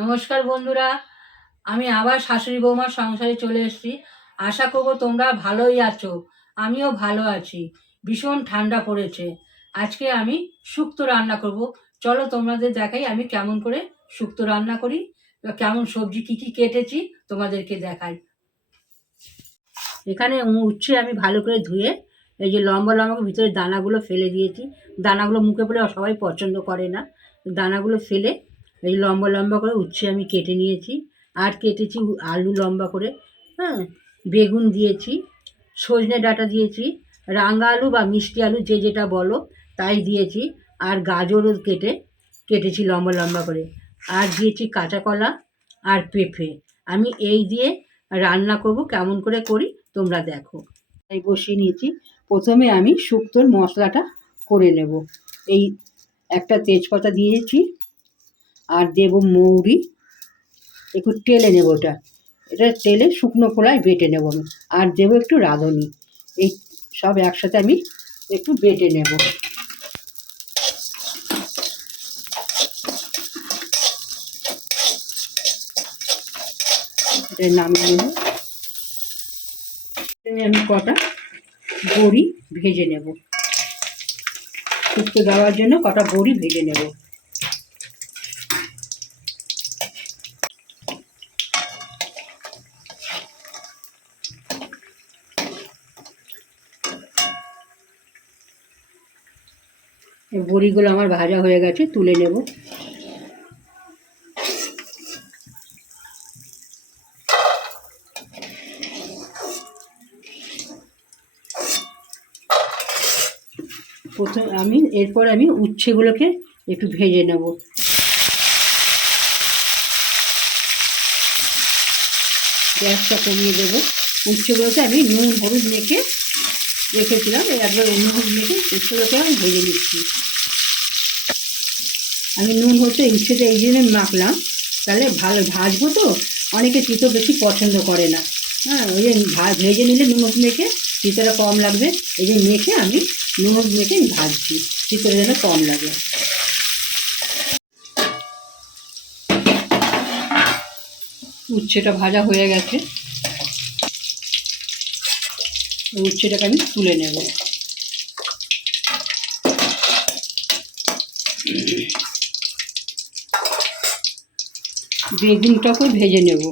নমস্কার বন্ধুরা, আমি আবার শাশুড়ি বৌমার সংসারে চলে এসেছি। আশা করব তোমরা ভালোই আছো, আমিও ভালো আছি, ভীষণ ঠান্ডা পড়েছে। আজকে আমি শুক্তো রান্না করব। চলো তোমাদের দেখাই আমি কেমন করে শুক্তো রান্না করি কেমন সবজি কি কি কেটেছি তোমাদেরকে দেখাই। এখানে উচ্ছে আমি ভালো করে ধুয়ে এই যে লম্বা লম্বা ভিতরে দানাগুলো ফেলে দিয়েছি। দানাগুলো মুখে পড়ে সবাই পছন্দ করে না। দানাগুলো ফেলে এই লম্বা লম্বা করে উচ্ছে আমি কেটে নিয়েছি। আর কেটেছি আলু লম্বা করে হ্যাঁ? বেগুন দিয়েছি, সজনে ডাঁটা দিয়েছি, রাঙা আলু বা মিষ্টি আলু যে যেটা বলো, তাই দিয়েছি। আর গাজরও কেটে, কেটেছি লম্বা লম্বা করে। আর দিয়েছি কাঁচা কলা আর পেঁপে। আমি এই দিয়ে রান্না করব, কেমন করে করি, তোমরা দেখো। তাই বসিয়ে নিয়েছি। প্রথমে আমি শুক্তোর মশলাটা করে নেব। এই একটা তেজপাতা দিয়েছি আর দেব মৌরি। একটু তেলে নেব ওটা। এটা তেলে শুকনো খোলায় বেটে নেব আমি। আর দেবো একটু রাঁধুনি। এই সব একসাথে আমি একটু বেটে নেব। এটা নামিয়ে নেব। আমি কটা বড়ি ভেজে নেব। শুক্তো দেওয়ার জন্য কটা বড়ি ভেজে নেব। বড়িগুলো আমার ভাজা হয়ে গেছে, তুলে নেব। প্রথম আমি, এরপর আমি উচ্ছেগুলোকে একটু ভেজে নেব। গ্যাসটা কমিয়ে দেবো। উচ্ছেগুলোকে আমি নুন, হলুদ মেখে রেখেছিলাম একবার নুন হলুদ মেখে উচ্ছেগুলোকে আমি ভেজে নিচ্ছি। আমি নুন হচ্ছে উচ্ছেটা এই জন্য মাখলাম। তাহলে ভালো ভাজবো তো, অনেকে তিতো বেশি পছন্দ করে না। হ্যাঁ ওই যে ভেজে নিলে নুন মেখে তিতোটা কম লাগবে। এই যে মেখে আমি নুন, হলুদ মেখে ভাজছি, তিতোটা যেন কম লাগে। উচ্ছেটা ভাজা হয়ে গেছে। উচ্ছেটাকে আমি তুলে নেব। বেগুনটাকেও ভেজে নেব।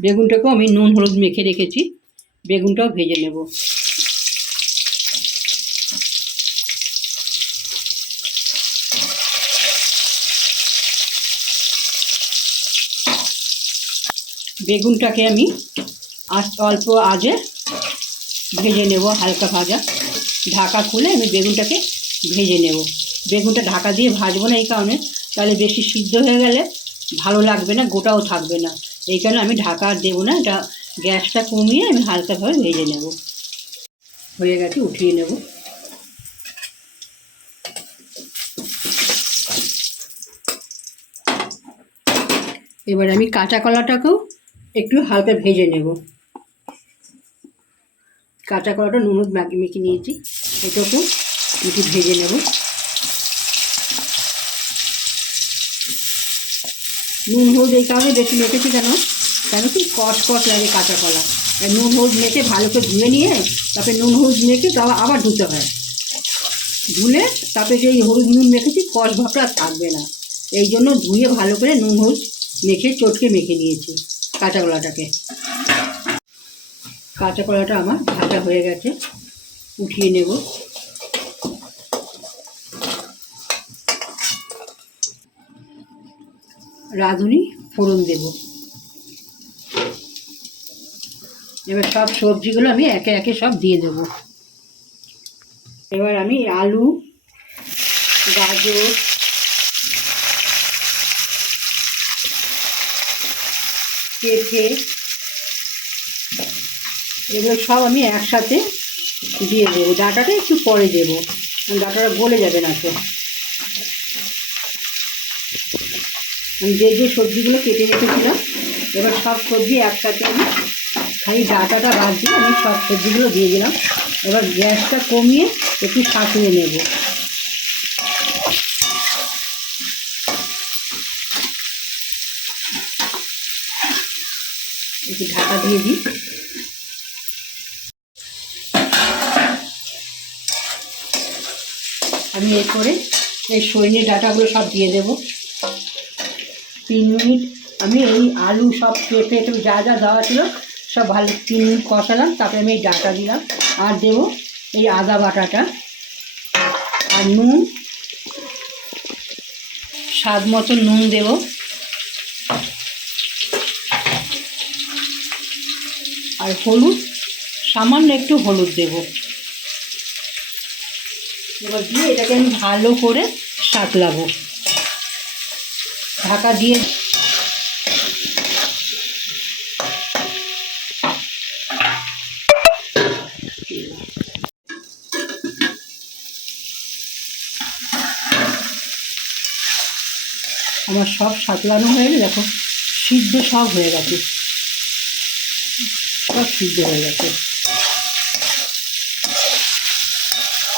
বেগুনটাকেও আমি নুন, হলুদ মেখে রেখেছি। বেগুনটাও ভেজে নেব। বেগুনটাকে আমি আজ অল্প আজে ভেজে নেব হালকা ভাজা। ঢাকা খুলে আমি বেগুনটাকে ভেজে নেব। বেগুনটা ঢাকা দিয়ে ভাজবো না এই কারণে। তাহলে বেশি সিদ্ধ হয়ে গেলে ভালো লাগবে না, গোটাও থাকবে না। এই কারণে আমি ঢাকা দেবো না, এটা গ্যাসটা কমিয়ে আমি হালকাভাবে ভেজে নেব। হয়ে গেছে, উঠিয়ে নেব। এবার আমি কাঁচা কলাটাকেও একটু হালকা ভেজে নেব। কাঁচা কলাটা নুন হলুদ মাখি মেখে নিয়েছি। এটাকে একটু ভেজে নেব। নুন হলুদ এই কারণে বেশি মেখেছি কেন? কেন কি কষ কষ লাগে কাঁচা কলা। নুন হলুদ মেখে ভালো করে ধুয়ে নিয়ে, তারপরে নুন হলুদ মেখে তাও আবার ধুতে হয়। ধুলে তারপরে যে হলুদ নুন মেখেছি, কষ ভাবটা থাকবে না। এই জন্য ধুয়ে ভালো করে নুন হলুদ মেখে চটকে মেখে নিয়েছি কাঁচা কলাটাকে। কাঁচা কলাটা আমার ভাজা হয়ে গেছে। উঠিয়ে নেব। রাঁধুনি ফোড়ন দেব। এবার সব সবজিগুলো আমি একে একে সব দিয়ে দেব। এবার আমি আলু, গাজর, পেঁপে এগুলো সব আমি একসাথে দিয়ে দেবো। ডাটাটা একটু পরে দেবো। ডাটাটা গলে যাবে না তো। আমি যে যে সবজিগুলো কেটে রেখেছিলাম, এবার সব সবজি একসাথে আমি খালি ডাটাটা বাদ দিয়ে আমি সব সবজিগুলো দিয়ে দিলাম। এবার গ্যাসটা কমিয়ে একটু সাঁতরে নেব। একটু ঢাকা দিয়ে দিই। আমি করে এই সৈন্যের ডাটাগুলো সব দিয়ে দেব। তিন মিনিট আমি এই আলু সব পেঁপে যা যা দেওয়া ছিল সব ভালো তিন মিনিট কষালাম, তারপরে আমি এই ডাটা দিলাম। আর দেব এই আদা বাটাটা। আর নুন, স্বাদ মতো নুন দেব। আর হলুদ, সামান্য একটু হলুদ দেব। এবার দিয়ে এটাকে আমি ভালো করে সাতলাবো ঢাকা দিয়ে আমার সব সাতলানো হয়ে গেছে, দেখো, সিদ্ধ সব হয়ে গেছে। সব সিদ্ধ হয়ে গেছে।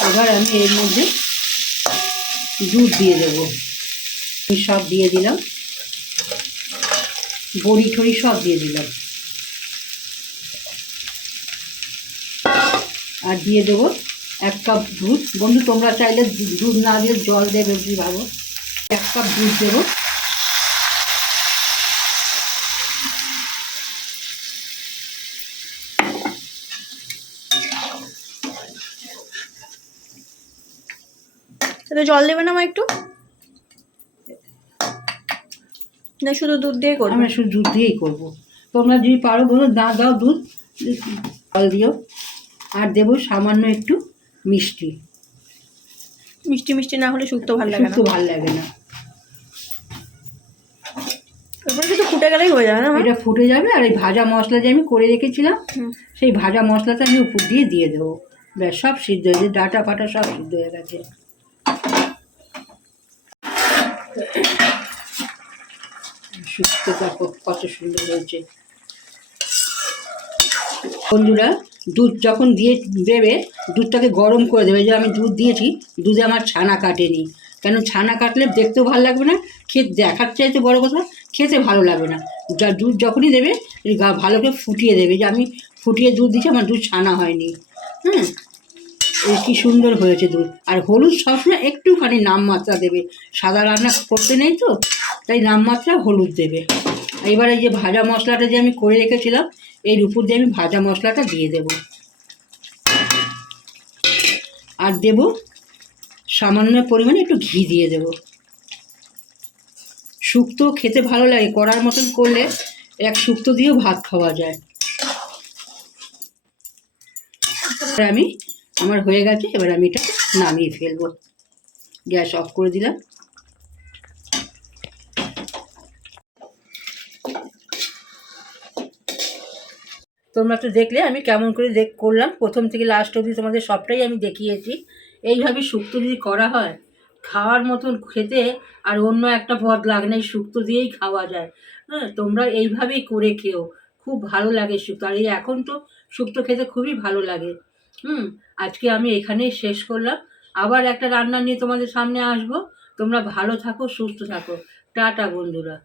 এবার আমি এর মধ্যে দুধ দিয়ে দেবো। সব দিয়ে দিলাম। বড়ি ঠড়ি সব দিয়ে দিলাম। আর দিয়ে দেবো এক কাপ দুধ। বন্ধু, তোমরা চাইলে দুধ না দিয়ে জল দেবে ভাবো? এক কাপ দুধ দেবো। তাহলে জল দেবে না মা একটু? না শুধু দুধ দিয়ে করব। আমরা শুধু দুধ দিয়েই করব। তোমরা যদি পারো বলো না দাও দুধ। জল দিও। আর দেবো সামান্য একটু মিষ্টি। মিষ্টি মিষ্টি না হলে শুক্তো ভালো লাগে না। শুক্তো ভালো লাগে না। ফুটে গেলেই হয়ে যাবে না? এটা ফুটে যাবে আর এই ভাজা মশলা যে আমি করে রেখেছিলাম সেই ভাজা মশলাটা আমি উপর দিয়ে দিয়ে দেবো। ব্যাস সব সিদ্ধ হয়ে গেছে ডাটা ফাটা সব সিদ্ধ হয়ে গেছে। শুক্তোটা কত- কত সুন্দর হয়েছে। বন্ধুরা, দুধ যখন দিয়ে দেবে, দুধটাকে গরম করে দেবে যে আমি দুধ দিয়েছি, দুধে আমার ছানা কাটেনি। কেন ছানা কাটলে দেখতেও ভালো লাগবে না, খেতে দেখার চাইতে বড় কথা, খেতে ভালো লাগবে না। যা দুধ যখনই দেবে ভালো করে ফুটিয়ে দেবে। যে আমি ফুটিয়ে দুধ দিচ্ছি আমার দুধ ছানা হয়নি। হ্যাঁ? কী সুন্দর হয়েছে দুধ। আর হলুদ সবসময় একটুখানি নামমাত্রা দেবে। সাদা রান্না করতে নেই তো, তাই নামমাত্রা হলুদ দেবে। এবার এই যে ভাজা মশলাটা যে আমি করে রেখেছিলাম, এর উপর দিয়ে আমি ভাজা মশলাটা দিয়ে দেব। আর দেব সামান্য পরিমাণে একটু ঘি দিয়ে দেব। শুক্তো খেতে ভালো লাগে করার মতন করলে এক শুক্তো দিয়েও ভাত খাওয়া যায়। আমি আমার হয়ে গেছে, এবার আমি এটা নামিয়ে ফেলব। গ্যাস অফ করে দিলাম। তোমরা তো দেখলে, আমি কেমন করে দেখ করলাম। প্রথম থেকে লাস্ট অবধি তোমাদের সবটাই আমি দেখিয়েছি। এইভাবে শুক্তো যদি করা হয়, খাওয়ার মতন খেতে আর অন্য একটা পদ লাগে না, এই শুক্তো দিয়েই খাওয়া যায়। হ্যাঁ তোমরা এইভাবেই করে খেও। খুব ভালো লাগে শুক্তো। আর এই এখন তো শুক্তো খেতে খুবই ভালো লাগে। হুম, আজকে আমি এখানেই শেষ করলাম। আবার একটা রান্না নিয়ে তোমাদের সামনে আসব। তোমরা ভালো থাকো, সুস্থ থাকো। টাটা বন্ধুরা।